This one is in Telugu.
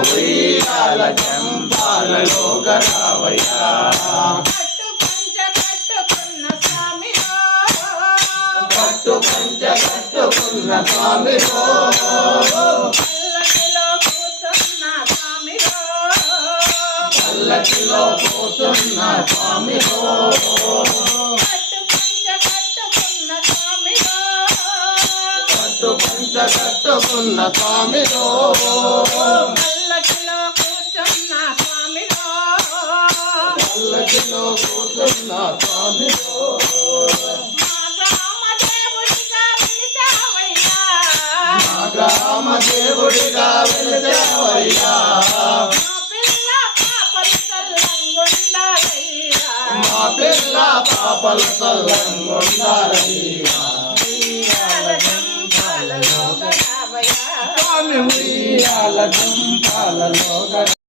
ఉయ్యాల జంపాలలో గరావయ్యా పట్టు పంచ కట్టుకున్న స్వామిరో పల్లకిలో కూర్చున్న స్వామిరో పట్టు పంచ కట్టుకున్న స్వామిరో పల్లకిలో కూర్చున్న స్వామిరో పల్లకిలో కూర్చున్న స్వామిరో గ్రామ దేవుడిగా వెలిసావయ్యా మా పిల్ల పాపలు చల్లంగుండాలయ్యా స్వామి ఉయ్యాల జంపాలలో